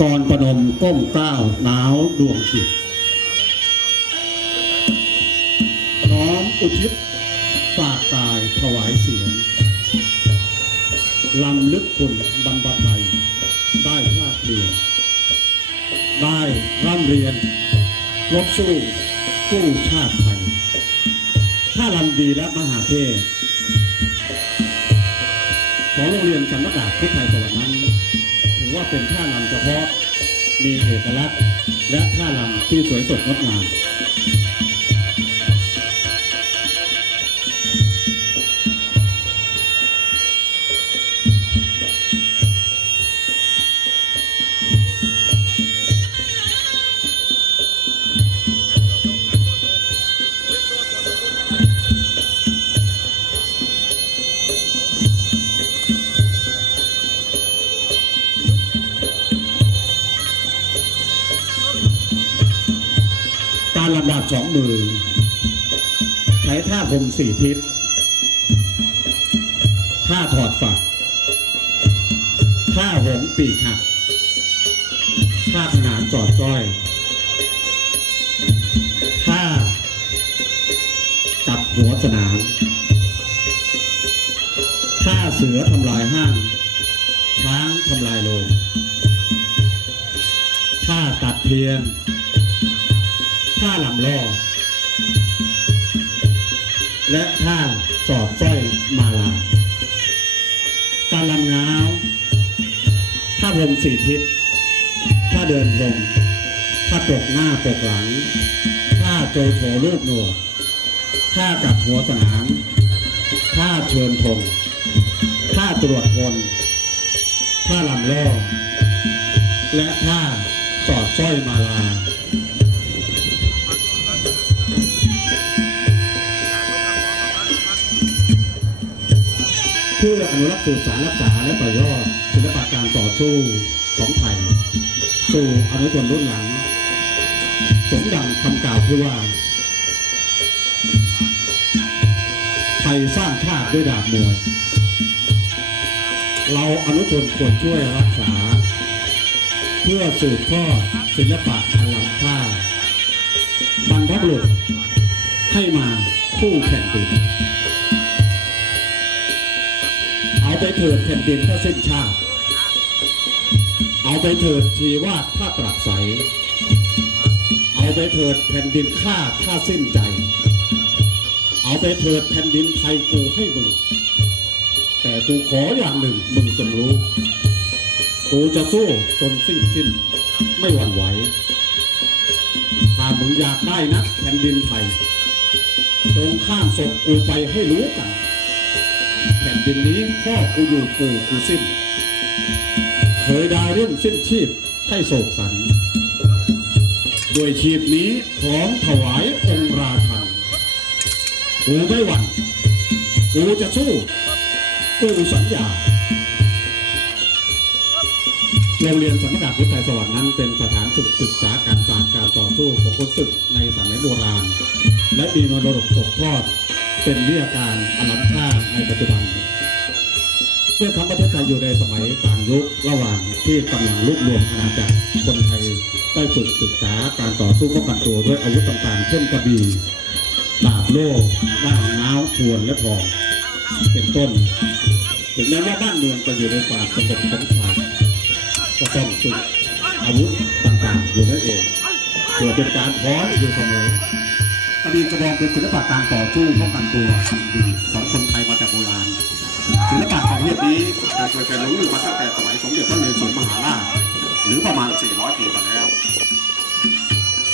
ก่อนประนมก้มก้าวหนาวดวงจิตน้อมอุทิศฝากกายถวายเสียงลำลึกคุณบรรพไทย ได้ภาคเรียน ได้ร่ำเรียน รบสู้กู้ชาติไทย ถ้าลำดีและมหาเทพของโรงเรียนสันนักดาบพุทธไทยสวรรค์ อว่าเป็นท่ารำเฉพาะมีเอกลักษณ์และท่ารำที่สวยสดงดงาม ลำดาบสองมือ ใช้ท่าพรมสี่ทิศ ท่าถอดฝัก ท่าหงส์ปีกหัก ท่าขนานจอดจ้อย ท่าจับหัวสนาม ท่าเสือทำลายห้าง ช้างทำลายโลง ท่าตัดเทียน ท่าลำล่อและท่าสอดสร้อยมาลาการลำง้าวท่าพรมสี่ทิศท่าเดินพรมท่าปกหน้าปกหลังท่าโจโฉลูกหนวดท่ากับหัวสนามท่าเชิญธงท่าตรวจพลท่าลำล่อและท่าสอดสร้อยมาลา เพื่ออนุรักษ์สืบสารรักษาและต่อยอดศิลปะการต่อสู้ของไทยสู่อนุชนรุ่นหลัง สมดังคำกล่าวที่ว่า ไทยสร้างชาติด้วยดาบมวย เราอนุชนควรช่วยรักษา เพื่อสืบทอดศิลปะอันล้ำค่าบรรพบุรุษให้มาคู่แข่งดิน ไปเถิดแผ่นดินถ้าสิ้นชาติ เอาไปเถิดชีวาถ้าตรัสใส เอาไปเถิดแผ่นดินข้าถ้าสิ้นใจ เอาไปเถิดแผ่นดินไทยกูให้มึง แต่กูขออย่างหนึ่งมึงจงรู้ กูจะสู้จนสิ้นสิ้น ไม่หวั่นไหว ถ้ามึงอยากได้นะแผ่นดินไทย ตรงข้ามศพกูไปให้รู้กัน แผ่นดินนี้พ่อกูอยู่กูกูสิ้น เคยดารุ่นสิ้นชีพให้โศกสันด้วยชีพนี้พร้อมถวายองค์ราชันกูไม่หวั่นกูจะสู้กูสัญญาโรงเรียนสำนักานพุทยสวรรค์นั้นเป็นสถานศึกษาการศาสตร์การต่อสู้ของคนศึกในสมัยโบราณ และมีมรดกตกทอด เป็นวิทยาการอลังค่าในปัจจุบันเมื่อทั้งประเทศไทยอยู่ในสมัยต่างยุคระหว่างที่กำลังรวบรวมอาณาจักรคนไทยได้ฝึกศึกษาการต่อสู้ป้องกันตัวด้วยอาวุธต่างๆ เช่นกระบี่ดาบโล่ด้ามง้าวทวนและทองเป็นต้น ถึงแม้ว่าบ้านเมืองจะอยู่ในความสงบสงคราก็ต้องฝึกอาวุธต่างๆอยู่นั่นเองเพื่อเป็นการพร้อมอยู่เสมอ กระบี่กระบองเป็นศิลปะการต่อสู้ป้องกันตัวของคนไทยมาแต่โบราณ ศิลปะประเภทนี้เคยเป็นหลงลือมาตั้งแต่สมัยสมเด็จพระนเรศวรมหาราชหรือประมาณ 400 ปีมาแล้ว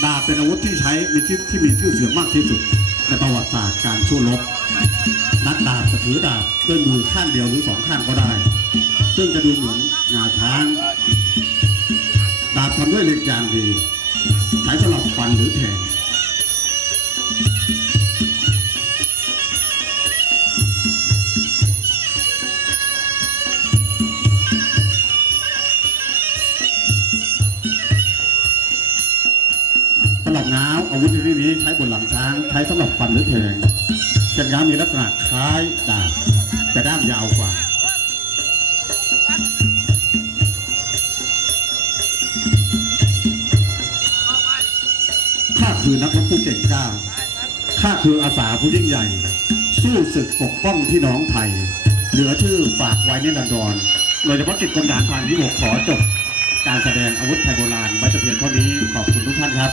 ดาบเป็นอาวุธที่ใช้มีชื่อที่มีชื่อเสียงมากที่สุด ในประวัติศาสตร์การสู้รบนักดาบจะถือดาบด้วยมือข้างเดียวหรือสองข้างก็ได้ ซึ่งจะดูเหมือนงาช้าง ดาบทำด้วยเหล็กยางดีใช้สำหรับฟันหรือแทงาอาวุธในที่นี้ใช้บนหลังช้าง ใช้สำหรับฟันหรือแทงเขียนง้ามีลักษณะคล้ายดาบแต่ด้ามยาวกว่าข้าคือนักรบผู้เก่งกล้าข้าคืออาสาผู้ยิ่งใหญ่ สู้ศึกปกป้องพี่น้องไทย เหลือชื่อฝากไว้ในลันดอนโดยเฉพาะติดกรมทหารผ่านที่หกขอจบการแสดงอาวุธไทยโบราณไว้แต่เพียงเท่านี้ขอบคุณทุกท่านครับ